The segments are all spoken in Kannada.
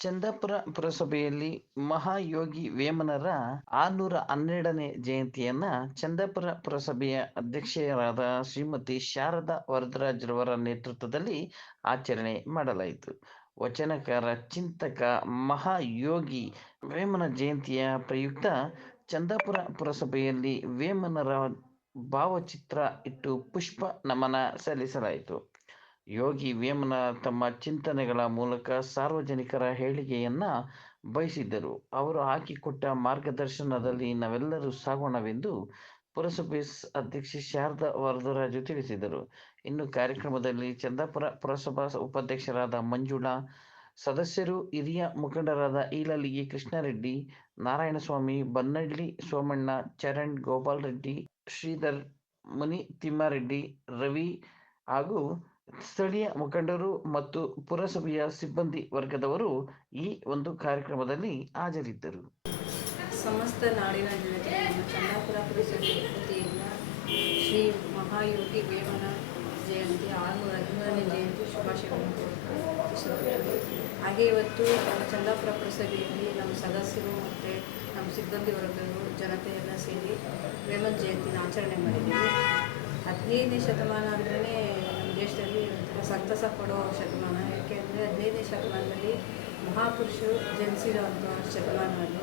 ಚಂದಾಪುರ ಪುರಸಭೆಯಲ್ಲಿ ಮಹಾಯೋಗಿ ವೇಮನರ ಆರ್ನೂರ ಹನ್ನೆರಡನೇ ಜಯಂತಿಯನ್ನ ಚಂದಾಪುರ ಪುರಸಭೆಯ ಅಧ್ಯಕ್ಷೆಯರಾದ ಶ್ರೀಮತಿ ಶಾರದಾ ವರದರಾಜ್ರವರ ನೇತೃತ್ವದಲ್ಲಿ ಆಚರಣೆ ಮಾಡಲಾಯಿತು. ವಚನಕಾರ, ಚಿಂತಕ, ಮಹಾಯೋಗಿ ವೇಮನ ಜಯಂತಿಯ ಪ್ರಯುಕ್ತ ಚಂದಾಪುರ ಪುರಸಭೆಯಲ್ಲಿ ವೇಮನರ ಭಾವಚಿತ್ರ ಇಟ್ಟು ಪುಷ್ಪ ನಮನ ಸಲ್ಲಿಸಲಾಯಿತು. ಯೋಗಿ ವೇಮನ ತಮ್ಮ ಚಿಂತನೆಗಳ ಮೂಲಕ ಸಾರ್ವಜನಿಕರ ಹೇಳಿಕೆಯನ್ನ ಬಯಸಿದ್ದರು. ಅವರು ಹಾಕಿಕೊಟ್ಟ ಮಾರ್ಗದರ್ಶನದಲ್ಲಿ ನಾವೆಲ್ಲರೂ ಸಾಗೋಣವೆಂದು ಪುರಸಭೆ ಅಧ್ಯಕ್ಷ ಶಾರದಾ ವರದರಾಜು ತಿಳಿಸಿದರು. ಇನ್ನು ಕಾರ್ಯಕ್ರಮದಲ್ಲಿ ಚಂದಾಪುರ ಪುರಸಭಾ ಉಪಾಧ್ಯಕ್ಷರಾದ ಮಂಜುಳಾ, ಸದಸ್ಯರು, ಹಿರಿಯ ಮುಖಂಡರಾದ ಈಲಲಿಗೆ ಕೃಷ್ಣಾರೆಡ್ಡಿ, ನಾರಾಯಣಸ್ವಾಮಿ, ಬನ್ನಳ್ಳಿ ಸೋಮಣ್ಣ, ಚರಣ್ ಗೋಪಾಲ್ ರೆಡ್ಡಿ ಶ್ರೀಧರ್ ಮುನಿ ತಿಮ್ಮಾರೆಡ್ಡಿ ರವಿ ಹಾಗೂ ಸ್ಥಳೀಯ ಮುಖಂಡರು ಮತ್ತು ಪುರಸಭೆಯ ಸಿಬ್ಬಂದಿ ವರ್ಗದವರು ಈ ಒಂದು ಕಾರ್ಯಕ್ರಮದಲ್ಲಿ ಹಾಜರಿದ್ದರು. ಸಮಸ್ತ ನಾಡಿನ ಜನತೆ ಚಂದಾಪುರ ಪುರಸಭೆ ವತಿಯಿಂದ ಶ್ರೀ ಮಹಾಯೋಗಿ ವೇಮನ ಜಯಂತಿ, ಆರುನೂರ ಹದಿಮೂರನೇ ಜಯಂತಿ ತಿಳಿಸುತ್ತೇವೆ ಹಾಗೆ ಇವತ್ತು ನಮ್ಮ ಚಂದಾಪುರ ಪುರಸಭೆಯಲ್ಲಿ ನಮ್ಮ ಸದಸ್ಯರು ಮತ್ತು ನಮ್ಮ ಸಿಬ್ಬಂದಿ ವರ್ಗದವರು ಜನತೆಯನ್ನು ಸೇರಿ ವೇಮನ ಜಯಂತಿನ ಆಚರಣೆ ಮಾಡಿದ್ದೀವಿ. ಹದಿನೈದನೇ ಶತಮಾನ ಅಂದ್ರೇ ಒಂಥರ ಸಂತಸ ಪಡೋ ಶತಮಾನ. ಯಾಕೆಂದರೆ ಹದಿನೈದನೇ ಶತಮಾನದಲ್ಲಿ ಮಹಾಪುರುಷರು ಜನಿಸಿರುವಂಥ ಶತಮಾನ ಅದು.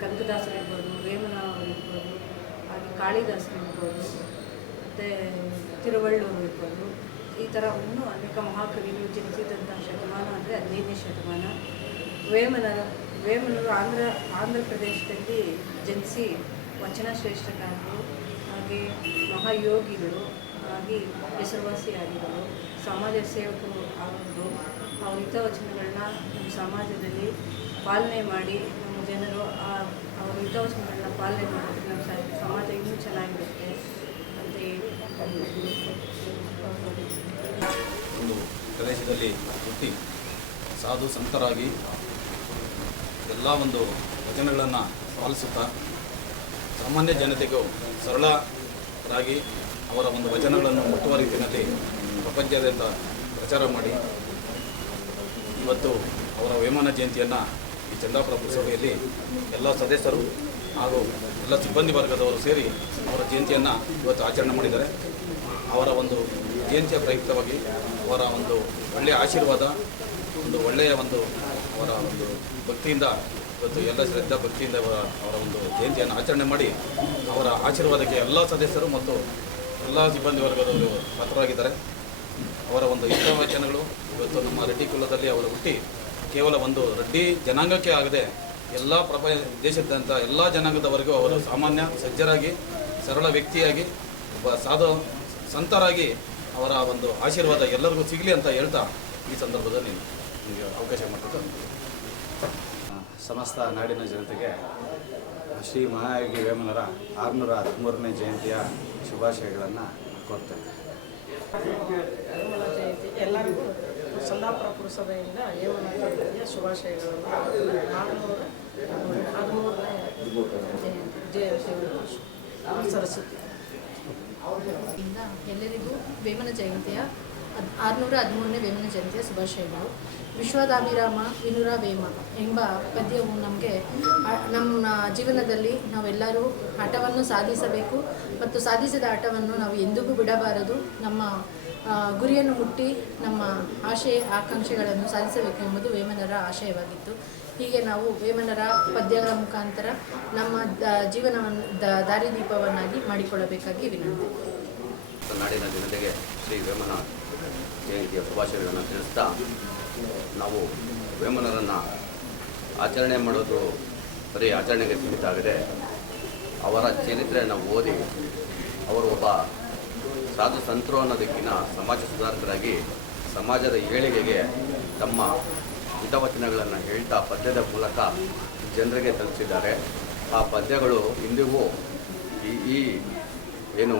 ಕನಕದಾಸರಿರ್ಬೋದು ವೇಮನ ಅವರಿರ್ಬೋದು ಹಾಗೆ ಕಾಳಿದಾಸರು ಇರ್ಬೋದು, ಮತ್ತು ತಿರುವಳ್ಳೂರು ಇರ್ಬೋದು. ಈ ಥರ ಇನ್ನೂ ಅನೇಕ ಮಹಾಕವಿಗಳು ಜನಿಸಿದಂಥ ಶತಮಾನ ಅಂದರೆ ಹದಿನೈದನೇ ಶತಮಾನ. ವೇಮನ, ವೇಮನರು ಆಂಧ್ರ ಆಂಧ್ರ ಪ್ರದೇಶದಲ್ಲಿ ಜನಿಸಿ ವಚನ ಶ್ರೇಷ್ಠಕಾರರು ಹಾಗೆ ಮಹಾಯೋಗಿಗಳು. ಹಾಗೆ ಹೆಸರುವಾಸಿಯಾಗಿದ್ದರು ಸಮಾಜ ಸೇವಕರು ಆಗಿದ್ದು ಅವ್ರ ಹಿತವಚನಗಳನ್ನ ನಮ್ಮ ಸಮಾಜದಲ್ಲಿ ಪಾಲನೆ ಮಾಡಿ ನಮ್ಮ ಜನರು ಆ, ಅವ್ರ ಹಿತವಚನಗಳನ್ನ ಪಾಲನೆ ಮಾಡಿದ್ರೆ ನಮ್ಮ ಸಮಾಜ ಇನ್ನೂ ಚೆನ್ನಾಗಿರುತ್ತೆ ಅಂತ ಒಂದು ಪ್ರದೇಶದಲ್ಲಿ ಹುಟ್ಟಿ ಸಾಧು ಸಂತರಾಗಿ ಎಲ್ಲ ಒಂದು ವಚನಗಳನ್ನು ಪಾಲಿಸುತ್ತಾ ಸಾಮಾನ್ಯ ಜನತೆಗೂ ಸರಳರಾಗಿ ಅವರ ಒಂದು ವಚನಗಳನ್ನು ಮುಟ್ಟುವ ರೀತಿಯಲ್ಲಿ ಪ್ರಪಂಚದಾದ್ಯಂತ ಪ್ರಚಾರ ಮಾಡಿ, ಇವತ್ತು ಅವರ ವೇಮನ ಜಯಂತಿಯನ್ನು ಈ ಚಂದಾಪುರ ಪುರಸಭೆಯಲ್ಲಿ ಎಲ್ಲ ಸದಸ್ಯರು ಹಾಗೂ ಎಲ್ಲ ಸಿಬ್ಬಂದಿ ವರ್ಗದವರು ಸೇರಿ ಅವರ ಜಯಂತಿಯನ್ನು ಇವತ್ತು ಆಚರಣೆ ಮಾಡಿದ್ದಾರೆ. ಅವರ ಒಂದು ಜಯಂತಿಯ ಪ್ರಯುಕ್ತವಾಗಿ ಅವರ ಒಂದು ಒಳ್ಳೆಯ ಆಶೀರ್ವಾದ, ಒಂದು ಒಳ್ಳೆಯ ಒಂದು ಅವರ ಒಂದು ಭಕ್ತಿಯಿಂದ ಇವತ್ತು ಎಲ್ಲ ಶ್ರದ್ಧಾ ಭಕ್ತಿಯಿಂದ ಅವರ ಅವರ ಒಂದು ಜಯಂತಿಯನ್ನು ಆಚರಣೆ ಮಾಡಿ ಅವರ ಆಶೀರ್ವಾದಕ್ಕೆ ಎಲ್ಲ ಸದಸ್ಯರು ಮತ್ತು ಎಲ್ಲ ಸಿಬ್ಬಂದಿ ವರ್ಗದವರು ಪಾತ್ರರಾಗಿದ್ದಾರೆ. ಅವರ ಒಂದು ಹಿತವಚನಗಳು ಇವತ್ತು ನಮ್ಮ ರೆಡ್ಡಿ ಕುಲದಲ್ಲಿ ಅವರು ಹುಟ್ಟಿ ಕೇವಲ ಒಂದು ರೆಡ್ಡಿ ಜನಾಂಗಕ್ಕೆ ಆಗದೆ ಎಲ್ಲ ಪ್ರಪ ದೇಶದಂತ ಎಲ್ಲ ಜನಾಂಗದವರೆಗೂ ಅವರು ಸಾಮಾನ್ಯ, ಸಜ್ಜರಾಗಿ, ಸರಳ ವ್ಯಕ್ತಿಯಾಗಿ, ಒಬ್ಬ ಸಾಧು, ಸಂತರಾಗಿ ಅವರ ಒಂದು ಆಶೀರ್ವಾದ ಎಲ್ಲರಿಗೂ ಸಿಗಲಿ ಅಂತ ಹೇಳ್ತಾ ಈ ಸಂದರ್ಭದಲ್ಲಿ ನಿಮಗೆ ಅವಕಾಶ ಮಾಡಿಕೊಟ್ಟು ಸಮಸ್ತ ನಾಡಿನ ಜನತೆಗೆ ಶ್ರೀ ಮಹಾಯೋಗಿ ವೇಮನರ ಆರುನೂರ ಹದಿಮೂರನೇ ಜಯಂತಿಯ ಶುಭಾಶಯಗಳನ್ನು ಕೋರ್ತೇನೆ. ಜಯಂತಿ ಎಲ್ಲರಿಗೂ ಸಂದಾಪುರ ಪುರಸಭೆಯಿಂದ ಯೇಮನ ಜಯಂತಿಯ ಶುಭಾಶಯಗಳನ್ನು ನಾನ್ನೂರ ಹದಿಮೂರನೇ ಜಯಂತಿ ಸರಸ್ವತಿ ಎಲ್ಲರಿಗೂ ವೇಮನ ಜಯಂತಿಯ ಆರುನೂರ ಹದಿಮೂರನೇ ವೇಮನ ಜಯಂತಿಯ ಶುಭಾಶಯಗಳು ವಿಶ್ವದಾಭಿರಾಮ ವಿನುರ ವೇಮ ಎಂಬ ಪದ್ಯವು ನಮಗೆ ನಮ್ಮ ಜೀವನದಲ್ಲಿ ನಾವೆಲ್ಲರೂ ಹಠವನ್ನು ಸಾಧಿಸಬೇಕು ಮತ್ತು ಸಾಧಿಸಿದ ಹಠವನ್ನು ನಾವು ಎಂದಿಗೂ ಬಿಡಬಾರದು. ನಮ್ಮ ಗುರಿಯನ್ನು ಮುಟ್ಟಿ ನಮ್ಮ ಆಶೆ, ಆಕಾಂಕ್ಷೆಗಳನ್ನು ಸಾಧಿಸಬೇಕು ಎಂಬುದು ವೇಮನರ ಆಶಯವಾಗಿತ್ತು. ಹೀಗೆ ನಾವು ವೇಮನರ ಪದ್ಯಗಳ ಮುಖಾಂತರ ನಮ್ಮ ಜೀವನವನ್ನು, ದ- ದಾರಿದೀಪವನ್ನಾಗಿ ಮಾಡಿಕೊಳ್ಳಬೇಕಾಗಿ ವಿನಂತಿ. ನಾಡಿನ ಜನತೆಗೆ ಶ್ರೀ ವೇಮನ ಶುಭಾಶಯಗಳನ್ನು ತಿಳಿಸ್ತಾ ನಾವು ವೇಮನರನ್ನು ಆಚರಣೆ ಮಾಡೋದು ಬರೀ ಆಚರಣೆಗೆ ಸೀಮಿತ ಆಗಿದೆ ಅವರ ಚರಿತ್ರೆಯನ್ನು ಓದಿ ಅವರು ಒಬ್ಬ ಸಾಧು ಸಂತರು ಅನ್ನೋದಕ್ಕಿಂತ ಸಮಾಜ ಸುಧಾರಕರಾಗಿ ಸಮಾಜದ ಏಳಿಗೆಗೆ ತಮ್ಮ ಹಿತವಚನಗಳನ್ನು ಹೇಳ್ತಾ ಪದ್ಯದ ಮೂಲಕ ಜನರಿಗೆ ತಲುಪಿಸಿದ್ದಾರೆ. ಆ ಪದ್ಯಗಳು ಇಂದಿಗೂ ಈ ಈ ಏನು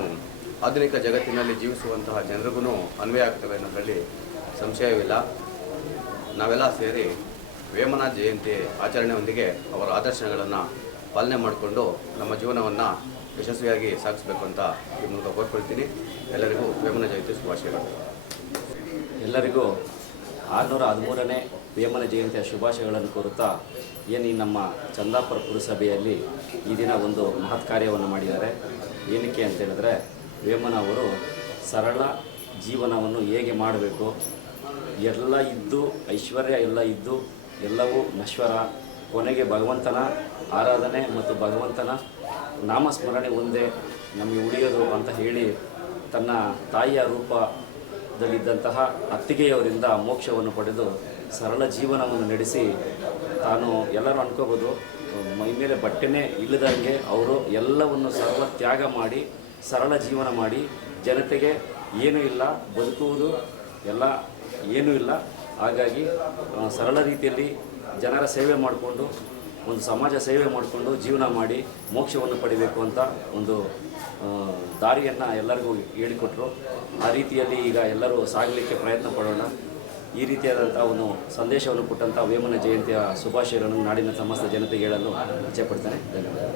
ಆಧುನಿಕ ಜಗತ್ತಿನಲ್ಲಿ ಜೀವಿಸುವಂತಹ ಜನರಿಗೂ ಅನ್ವಯ ಆಗ್ತವೆ ಅನ್ನೋದರಲ್ಲಿ ಸಂಶಯವಿಲ್ಲ. ನಾವೆಲ್ಲ ಸೇರಿ ವೇಮನ ಜಯಂತಿ ಆಚರಣೆಯೊಂದಿಗೆ ಅವರ ಆದರ್ಶಗಳನ್ನು ಪಾಲನೆ ಮಾಡಿಕೊಂಡು ನಮ್ಮ ಜೀವನವನ್ನು ಯಶಸ್ವಿಯಾಗಿ ಸಾಗಿಸಬೇಕು ಅಂತ ಈ ಮೂಲಕ ಕೋರ್ಕೊಳ್ತೀನಿ. ಎಲ್ಲರಿಗೂ ವೇಮನ ಜಯಂತಿ ಶುಭಾಶಯಗಳು. ಎಲ್ಲರಿಗೂ ಆರುನೂರ ಹದಿಮೂರನೇ ವೇಮನ ಜಯಂತಿಯ ಶುಭಾಶಯಗಳನ್ನು ಕೋರುತ್ತಾ ಏನು ಈ ನಮ್ಮ ಚಂದಾಪುರ ಪುರಸಭೆಯಲ್ಲಿ ಈ ದಿನ ಒಂದು ಮಹತ್ ಕಾರ್ಯವನ್ನು ಮಾಡಿದ್ದಾರೆ. ಏನಕ್ಕೆ ಅಂತ ಹೇಳಿದ್ರೆ ವೇಮನ ಅವರು ಸರಳ ಜೀವನವನ್ನು ಹೇಗೆ ಮಾಡಬೇಕು ಎಲ್ಲ ಇದ್ದು, ಐಶ್ವರ್ಯ ಎಲ್ಲ ಇದ್ದು, ಎಲ್ಲವೂ ನಶ್ವರ. ಕೊನೆಗೆ ಭಗವಂತನ ಆರಾಧನೆ ಮತ್ತು ಭಗವಂತನ ನಾಮಸ್ಮರಣೆ ಒಂದೇ ನಮಗೆ ಉಳಿಯೋದು ಅಂತ ಹೇಳಿ ತನ್ನ ತಾಯಿಯ ರೂಪದಲ್ಲಿದ್ದಂತಹ ಅತ್ತಿಗೆಯವರಿಂದ ಮೋಕ್ಷವನ್ನು ಪಡೆದು ಸರಳ ಜೀವನವನ್ನು ನಡೆಸಿ ತಾನು ಎಲ್ಲರೂ ಅನ್ಕೋಬೋದು, ಮೈ ಮೇಲೆ ಬಟ್ಟೆನೇ ಇಲ್ಲದಂಗೆ ಅವರು ಎಲ್ಲವನ್ನು ಸರಳ ತ್ಯಾಗ ಮಾಡಿ, ಸರಳ ಜೀವನ ಮಾಡಿ, ಜನತೆಗೆ ಏನೂ ಇಲ್ಲ, ಬದುಕುವುದು ಎಲ್ಲ ಏನೂ ಇಲ್ಲ. ಹಾಗಾಗಿ ಸರಳ ರೀತಿಯಲ್ಲಿ ಜನರ ಸೇವೆ ಮಾಡಿಕೊಂಡು, ಒಂದು ಸಮಾಜ ಸೇವೆ ಮಾಡಿಕೊಂಡು ಜೀವನ ಮಾಡಿ ಮೋಕ್ಷವನ್ನು ಪಡಿಬೇಕು ಅಂತ ಒಂದು ದಾರಿಯನ್ನು ಎಲ್ಲರಿಗೂ ಹೇಳಿಕೊಟ್ರು. ಆ ರೀತಿಯಲ್ಲಿ ಈಗ ಎಲ್ಲರೂ ಸಾಗಲಿಕ್ಕೆ ಪ್ರಯತ್ನ ಪಡೋಣ. ಈ ರೀತಿಯಾದಂಥ ಒಂದು ಸಂದೇಶವನ್ನು ಕೊಟ್ಟಂಥ ವೇಮನ ಜಯಂತಿಯ ಶುಭಾಶಯಗಳನ್ನು ನಾಡಿನ ಸಮಸ್ತ ಜನತೆಗೆ ಹೇಳಲು ಇಚ್ಛೆಪಡ್ತೇನೆ. ಧನ್ಯವಾದ